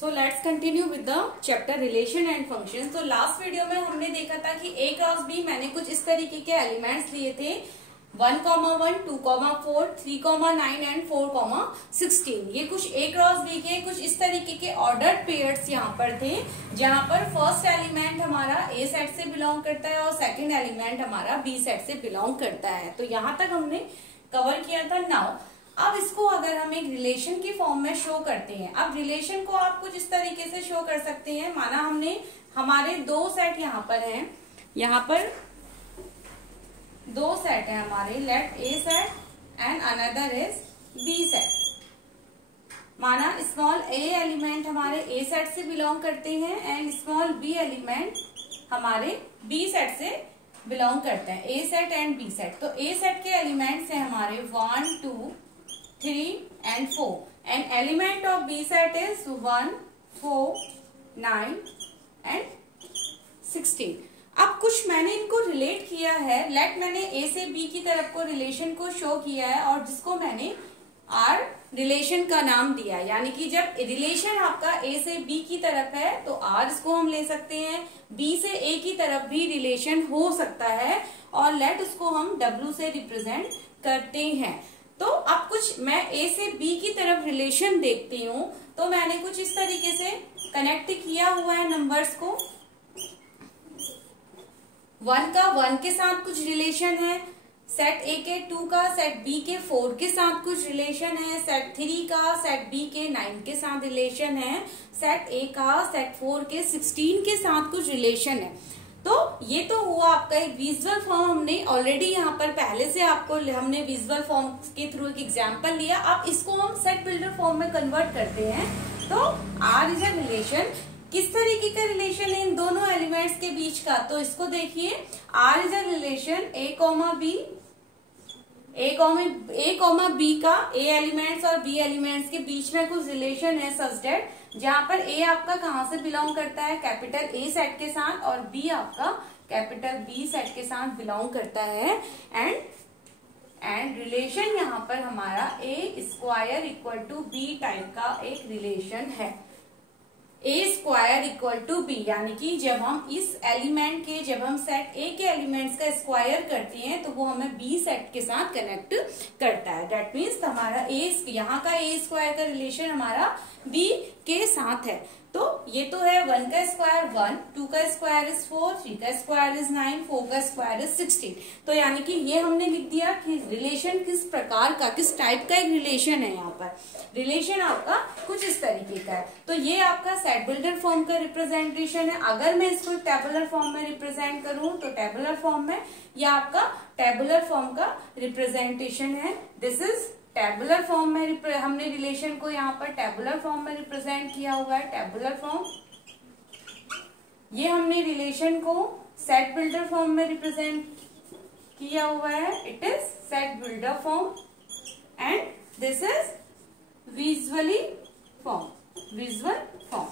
So let's continue with the chapter relation and function. तो last video में हमने देखा था कि ए क्रॉस बी मैंने कुछ इस तरीके के एलिमेंट्स लिए थे 1, 1, 2, 4, 3, 9 एंड 4, 16। ये कुछ ए क्रॉस बी के कुछ इस तरीके के ऑर्डर्ड पेयर्स यहाँ पर थे, जहां पर फर्स्ट एलिमेंट हमारा ए सेट से बिलोंग करता है और सेकंड एलिमेंट हमारा बी सेट से बिलोंग करता है। तो यहाँ तक हमने कवर किया था। नाउ अब इसको अगर हम एक रिलेशन की फॉर्म में शो करते हैं, अब रिलेशन को आप कुछ इस तरीके से शो कर सकते हैं। माना हमने हमारे दो सेट यहाँ पर हैं, यहाँ पर दो सेट है हमारे, let A set and another is B set. माना स्मॉल ए एलिमेंट हमारे ए सेट से बिलोंग करते हैं एंड स्मॉल बी एलिमेंट हमारे बी सेट से बिलोंग करते हैं, A set and B set. तो ए सेट के एलिमेंट्स हैं हमारे 1, 2, 3 and 4 and element of B set is 1, 4, 9 and 16। अब कुछ मैंने इनको रिलेट किया है, लेट मैंने A से B की तरफ को रिलेशन को शो किया है और जिसको मैंने R रिलेशन का नाम दिया है। यानी कि जब रिलेशन आपका A से B की तरफ है तो R इसको हम ले सकते हैं, B से A की तरफ भी रिलेशन हो सकता है और लेट उसको हम W से रिप्रेजेंट करते हैं। तो अब कुछ मैं ए से बी की तरफ रिलेशन देखती हूँ, तो मैंने कुछ इस तरीके से कनेक्ट किया हुआ है नंबर्स को। 1 का 1 के साथ कुछ रिलेशन है, सेट ए के 2 का सेट बी के 4 के साथ कुछ रिलेशन है, सेट 3 का सेट बी के 9 के साथ रिलेशन है, सेट ए का सेट 4 के 16 के साथ कुछ रिलेशन है। तो ये तो हुआ आपका एक विजुअल फॉर्म। हमने ऑलरेडी यहाँ पर पहले से आपको हमने विजुअल फॉर्म के थ्रू एक एग्जांपल लिया। अब इसको हम सेट बिल्डर फॉर्म में कन्वर्ट करते हैं। तो आर इज अ रिलेशन, किस तरीके का रिलेशन है इन दोनों एलिमेंट्स के बीच का, तो इसको देखिए। R is a relation A comma B का ए एलिमेंट्स और बी एलिमेंट्स के बीच में कुछ रिलेशन है सच दैट जहां पर ए आपका कहां से बिलोंग करता है, कैपिटल ए सेट के साथ, और बी आपका कैपिटल बी सेट के साथ बिलोंग करता है। एंड रिलेशन यहाँ पर हमारा a square equal to b type का एक रिलेशन है। A square equal to b, यानी कि जब हम इस एलिमेंट के जब हम सेट ए के एलिमेंट्स का स्क्वायर करते हैं तो वो हमें बी सेट के साथ कनेक्ट करता है। दैट मीन्स हमारा ए यहाँ का ए स्क्वायर का रिलेशन हमारा बी के साथ है। तो ये तो है 1 का स्क्वायर 1, 2 का स्क्वायर इज 4, 3 का स्क्वायर इज 9, 4 का स्क्वायर इज 16। तो यानी कि ये हमने लिख दिया कि रिलेशन किस प्रकार का, किस टाइप का एक रिलेशन है। यहाँ पर रिलेशन आपका कुछ इस तरीके का है। तो ये आपका सेट बिल्डर फॉर्म का रिप्रेजेंटेशन है। अगर मैं इसको टेबुलर फॉर्म में रिप्रेजेंट करूं तो टेबुलर फॉर्म में यह आपका टेबुलर फॉर्म का रिप्रेजेंटेशन है। दिस इज टेबुलर फॉर्म में हमने रिलेशन को यहाँ पर टेबुलर फॉर्म में रिप्रेजेंट किया हुआ है, टेबुलर फॉर्म। ये हमने रिलेशन को सेट बिल्डर फॉर्म में रिप्रेजेंट किया हुआ है, it is set builder form. And this is visually form, visual form.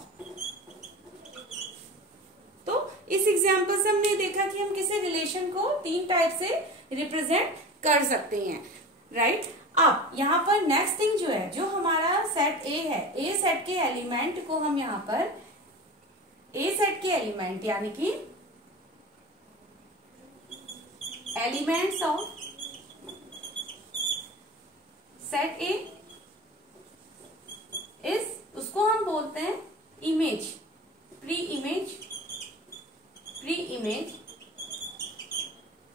तो इस एग्जाम्पल से हमने देखा कि हम किसी रिलेशन को 3 टाइप से रिप्रेजेंट कर सकते हैं, राइट। अब यहाँ पर नेक्स्ट थिंग जो है, जो हमारा सेट ए है, ए सेट के एलिमेंट को हम यहाँ पर ए सेट के एलिमेंट यानी कि एलिमेंट्स ऑफ सेट ए इस उसको हम बोलते हैं इमेज, प्री इमेज।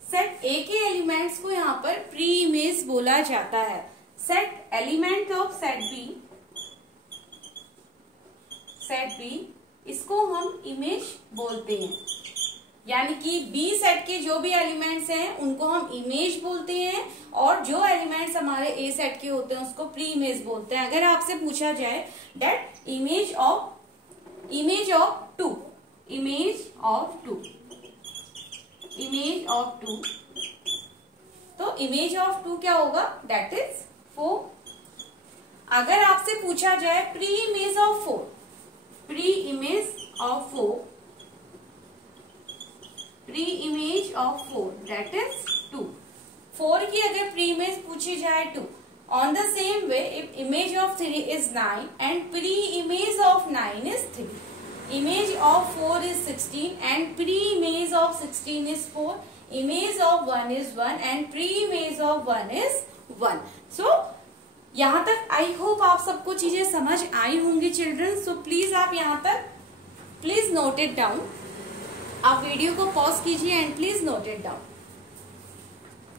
सेट ए के एलिमेंट्स को यहाँ पर प्री इमेज बोला जाता है। Set element of set B इसको हम इमेज बोलते हैं। यानी कि बी सेट के जो भी एलिमेंट्स हैं उनको हम इमेज बोलते हैं और जो एलिमेंट्स हमारे ए सेट के होते हैं उसको प्री इमेज बोलते हैं। अगर आपसे पूछा जाए दैट इमेज ऑफ टू, तो इमेज ऑफ 2 क्या होगा, दैट इज 4। अगर आपसे पूछा जाए pre image of 4, that is 2। 4 की अगर प्री इमेज पूछी जाए 2 On the same way, if image of 3 is 9 and pre-image of 9 is 3, image of 4 is 16 and pre-image of 16 is 4, image of 1 is 1 and pre-image of 1 is 1. So यहाँ तक I hope आप सबको चीजें समझ आई होंगी children. So please आप यहाँ तक प्लीज नोट इट डाउन. आप वीडियो को पॉज कीजिए and please note it down.